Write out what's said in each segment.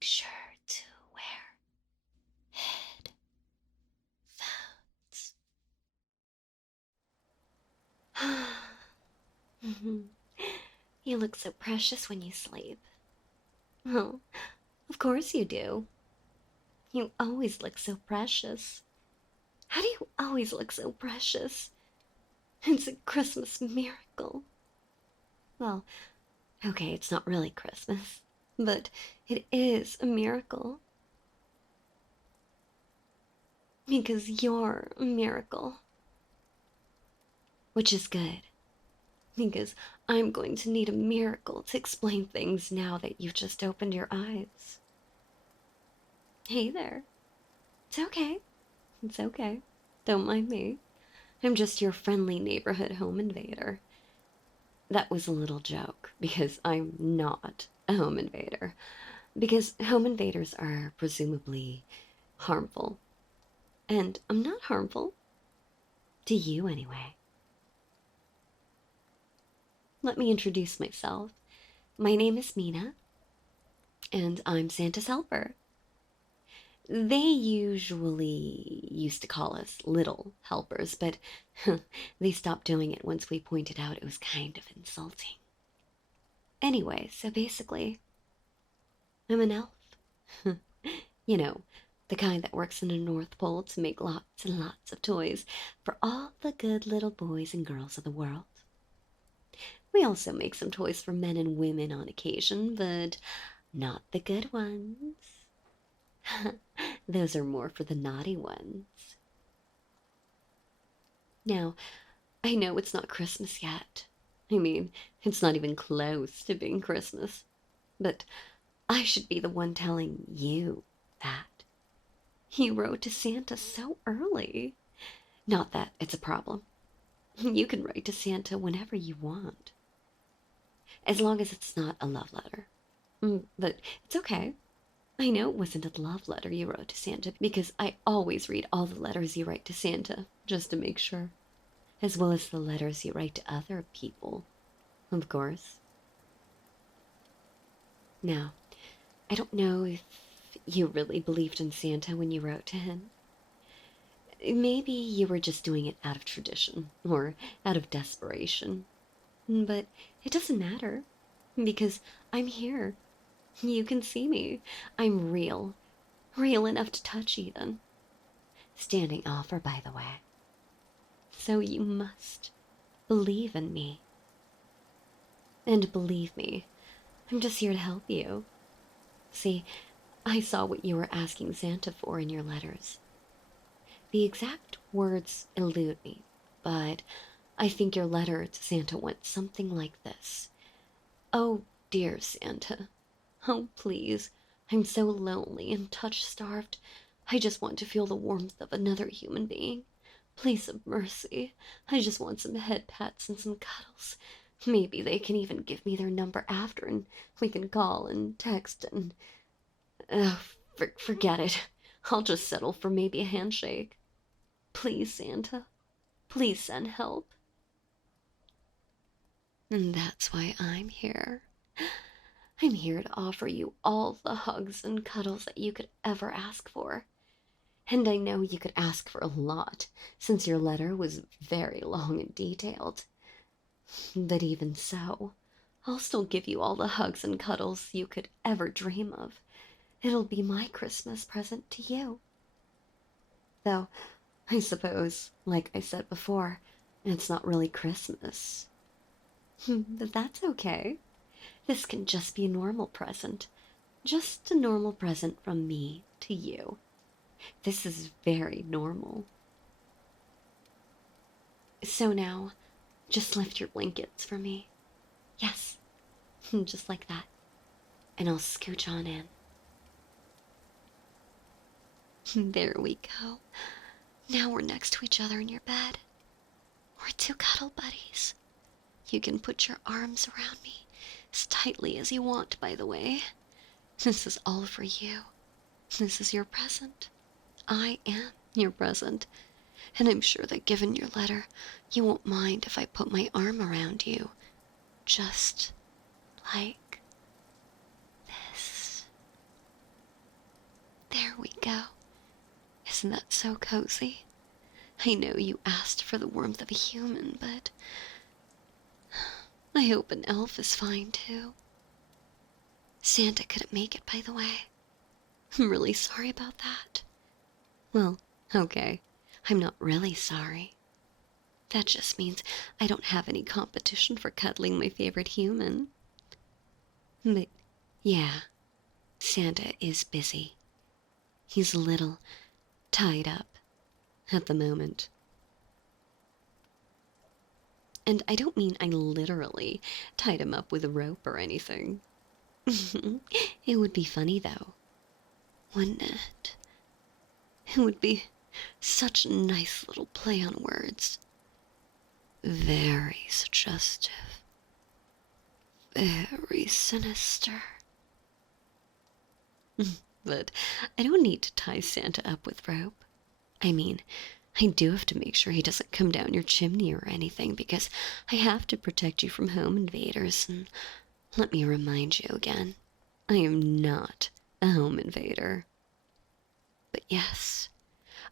sure to wear headphones. You look so precious when you sleep. Oh, of course you do. You always look so precious. How do you always look so precious? It's a Christmas miracle. Well, okay, it's not really Christmas, but it is a miracle. Because you're a miracle. Which is good. Because I'm going to need a miracle to explain things now that you've just opened your eyes. Hey there. It's okay. It's okay. Don't mind me. I'm just your friendly neighborhood home invader. That was a little joke, because I'm not a home invader. Because home invaders are presumably harmful. And I'm not harmful. To you, anyway. Let me introduce myself. My name is Mina, and I'm Santa's helper. They usually used to call us little helpers, but they stopped doing it once we pointed out it was kind of insulting. Anyway, so basically, I'm an elf. You know, the kind that works in the North Pole to make lots and lots of toys for all the good little boys and girls of the world. We also make some toys for men and women on occasion, but not the good ones. Those are more for the naughty ones. Now, I know it's not Christmas yet. I mean, it's not even close to being Christmas. But I should be the one telling you that. You wrote to Santa so early. Not that it's a problem. You can write to Santa whenever you want. As long as it's not a love letter. But it's okay. I know it wasn't a love letter you wrote to Santa because I always read all the letters you write to Santa just to make sure. As well as the letters you write to other people, of course. Now, I don't know if you really believed in Santa when you wrote to him. Maybe you were just doing it out of tradition or out of desperation. But it doesn't matter because I'm here. You can see me. I'm real. Real enough to touch even. Standing offer, by the way. So you must believe in me. And believe me, I'm just here to help you. See, I saw what you were asking Santa for in your letters. The exact words elude me, but I think your letter to Santa went something like this. Oh, dear Santa. Oh, please. I'm so lonely and touch-starved. I just want to feel the warmth of another human being. Please have mercy. I just want some head pats and some cuddles. Maybe they can even give me their number after and we can call and text and... forget it. I'll just settle for maybe a handshake. Please, Santa. Please send help. And that's why I'm here. I'm here to offer you all the hugs and cuddles that you could ever ask for. And I know you could ask for a lot, since your letter was very long and detailed. But even so, I'll still give you all the hugs and cuddles you could ever dream of. It'll be my Christmas present to you. Though, I suppose, like I said before, it's not really Christmas. But that's okay. This can just be a normal present. Just a normal present from me to you. This is very normal. So now, just lift your blankets for me. Yes, just like that. And I'll scooch on in. There we go. Now we're next to each other in your bed. We're two cuddle buddies. You can put your arms around me as tightly as you want, by the way. This is all for you. This is your present. I am your present. And I'm sure that given your letter, you won't mind if I put my arm around you. Just like this. There we go. Isn't that so cozy? I know you asked for the warmth of a human, but I hope an elf is fine too. Santa couldn't make it, by the way. I'm really sorry about that. Well, okay. I'm not really sorry. That just means I don't have any competition for cuddling my favorite human. But yeah, Santa is busy. He's a little tied up at the moment. And I don't mean I literally tied him up with a rope or anything. It would be funny, though, wouldn't it? It would be such a nice little play on words. Very suggestive. Very sinister. But I don't need to tie Santa up with rope. I mean, I do have to make sure he doesn't come down your chimney or anything, because I have to protect you from home invaders. And let me remind you again, I am not a home invader. But yes,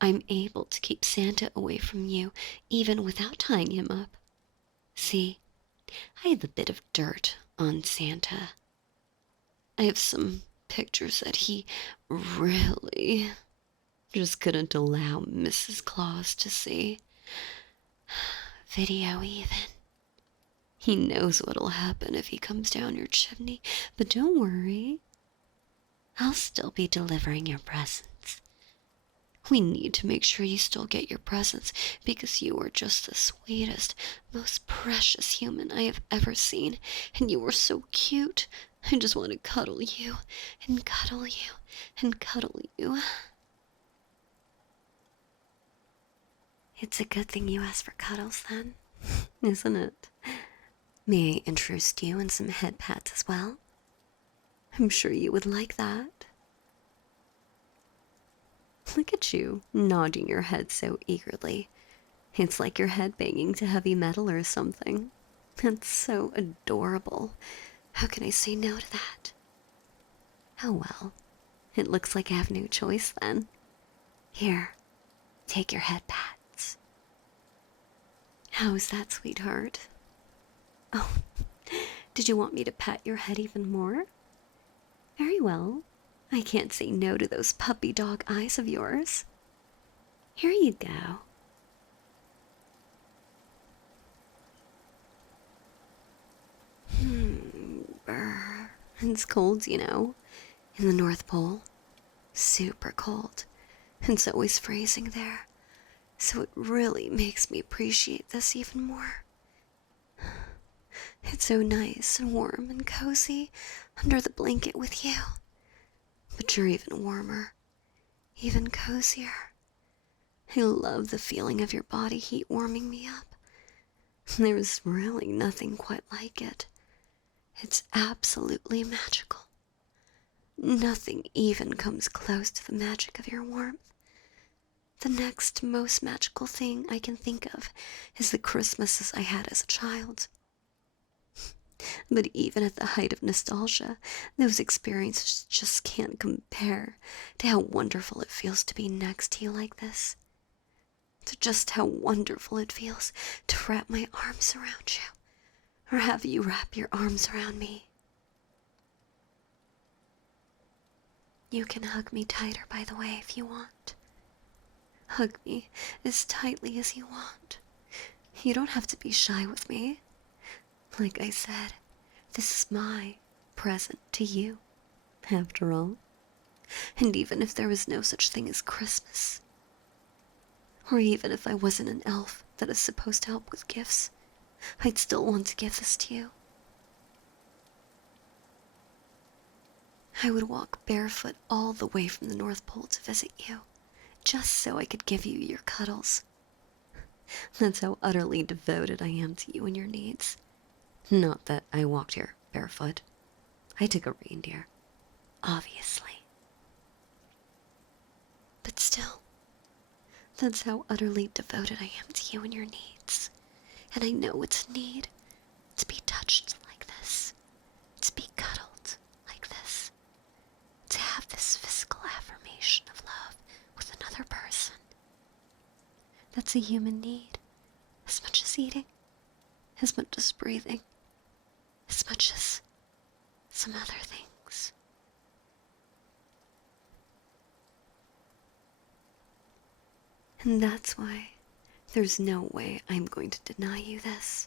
I'm able to keep Santa away from you even without tying him up. See, I have a bit of dirt on Santa. I have some pictures that he really just couldn't allow Mrs. Claus to see. Video even. He knows what'll happen if he comes down your chimney, but don't worry. I'll still be delivering your presents. We need to make sure you still get your presents, because you are just the sweetest, most precious human I have ever seen, and you are so cute. I just want to cuddle you, and cuddle you, and cuddle you. It's a good thing you asked for cuddles, then, isn't it? May I interest you in some head pats as well? I'm sure you would like that. Look at you, nodding your head so eagerly. It's like you're headbanging to heavy metal or something. That's so adorable. How can I say no to that? Oh well, it looks like I have no choice then. Here, take your head pats. How's that, sweetheart? Oh, did you want me to pat your head even more? Very well. I can't say no to those puppy dog eyes of yours. Here you go. Brr. It's cold, you know, in the North Pole. Super cold. It's always freezing there, so it really makes me appreciate this even more. It's so nice and warm and cozy under the blanket with you. But you're even warmer, even cozier. I love the feeling of your body heat warming me up. There's really nothing quite like it. It's absolutely magical. Nothing even comes close to the magic of your warmth. The next most magical thing I can think of is the Christmases I had as a child. But even at the height of nostalgia, those experiences just can't compare to how wonderful it feels to be next to you like this. To just how wonderful it feels to wrap my arms around you, or have you wrap your arms around me. You can hug me tighter, by the way, if you want. Hug me as tightly as you want. You don't have to be shy with me. Like I said, this is my present to you, after all. And even if there was no such thing as Christmas, or even if I wasn't an elf that is supposed to help with gifts, I'd still want to give this to you. I would walk barefoot all the way from the North Pole to visit you, just so I could give you your cuddles. That's how utterly devoted I am to you and your needs. Not that I walked here barefoot. I took a reindeer, obviously. But still, that's how utterly devoted I am to you and your needs. And I know it's a need to be touched like this, to be cuddled like this, to have this physical affirmation It's a human need, as much as eating, as much as breathing, as much as some other things. And that's why there's no way I'm going to deny you this.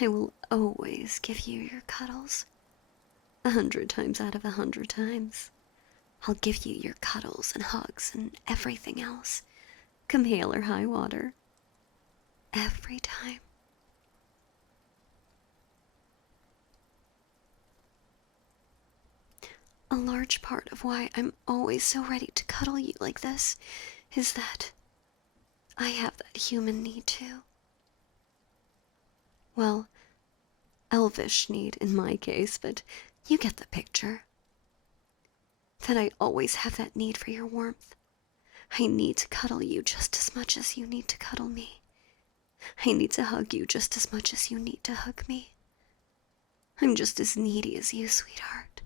I will always give you your cuddles. 100 times out of 100 times. I'll give you your cuddles and hugs and everything else. Come hail or high water. Every time. A large part of why I'm always so ready to cuddle you like this is that I have that human need too. Well, elvish need in my case, but you get the picture. That I always have that need for your warmth. I need to cuddle you just as much as you need to cuddle me. I need to hug you just as much as you need to hug me. I'm just as needy as you, sweetheart.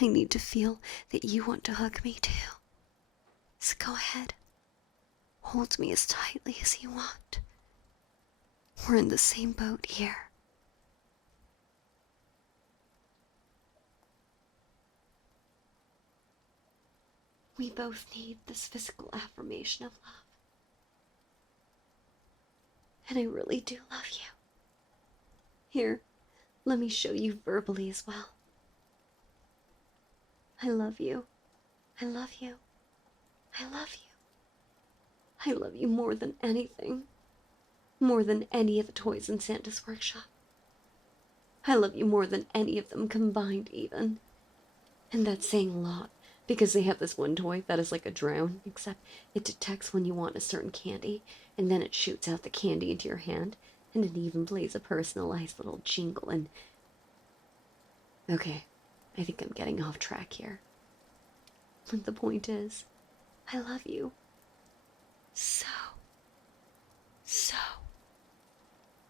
I need to feel that you want to hug me too. So go ahead. Hold me as tightly as you want. We're in the same boat here. We both need this physical affirmation of love. And I really do love you. Here, let me show you verbally as well. I love you. I love you. I love you. I love you more than anything. More than any of the toys in Santa's workshop. I love you more than any of them combined, even. And that's saying a lot, because they have this one toy that is like a drone, except it detects when you want a certain candy, and then it shoots out the candy into your hand, and it even plays a personalized little jingle, and... Okay, I think I'm getting off track here. But the point is, I love you. So, so,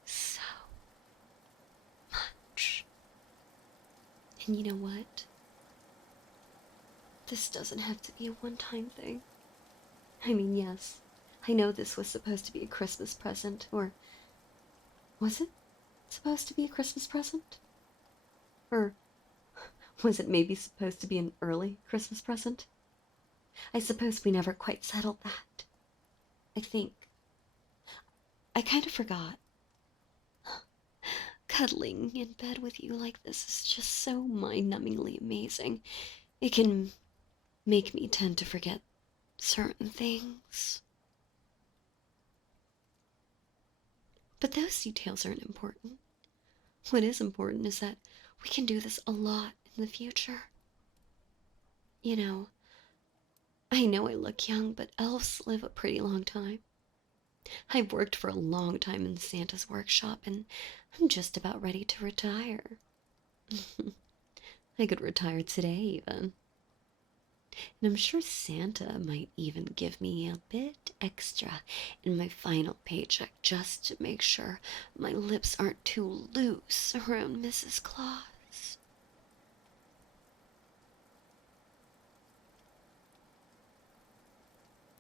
so much. And you know what? This doesn't have to be a one-time thing. I mean, yes, I know this was supposed to be a Christmas present, or... Was it supposed to be a Christmas present? Or was it maybe supposed to be an early Christmas present? I suppose we never quite settled that. I think. I kind of forgot. Cuddling in bed with you like this is just so mind-numbingly amazing. It can make me tend to forget certain things. But those details aren't important. What is important is that we can do this a lot in the future. You know I look young, but elves live a pretty long time. I've worked for a long time in Santa's workshop, and I'm just about ready to retire. I could retire today, even. And I'm sure Santa might even give me a bit extra in my final paycheck just to make sure my lips aren't too loose around Mrs. Claus.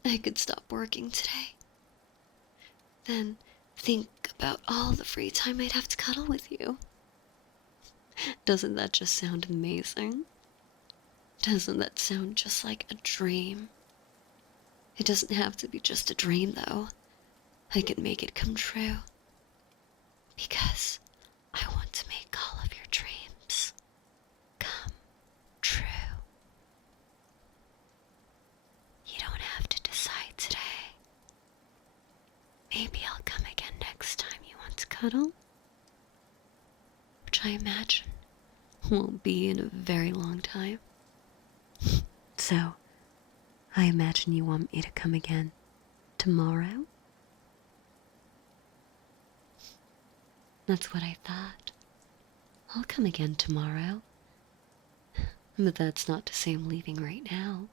I could stop working today. Then think about all the free time I'd have to cuddle with you. Doesn't that just sound amazing? Doesn't that sound just like a dream? It doesn't have to be just a dream, though. I can make it come true. Because I want to make all of your dreams come true. You don't have to decide today. Maybe I'll come again next time you want to cuddle. Which I imagine won't be in a very long time. So, I imagine you want me to come again tomorrow? That's what I thought. I'll come again tomorrow. But that's not to say I'm leaving right now.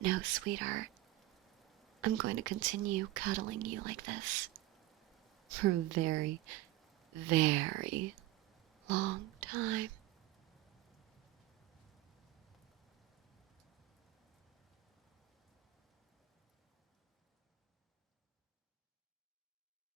No, sweetheart. I'm going to continue cuddling you like this for a very, very long time.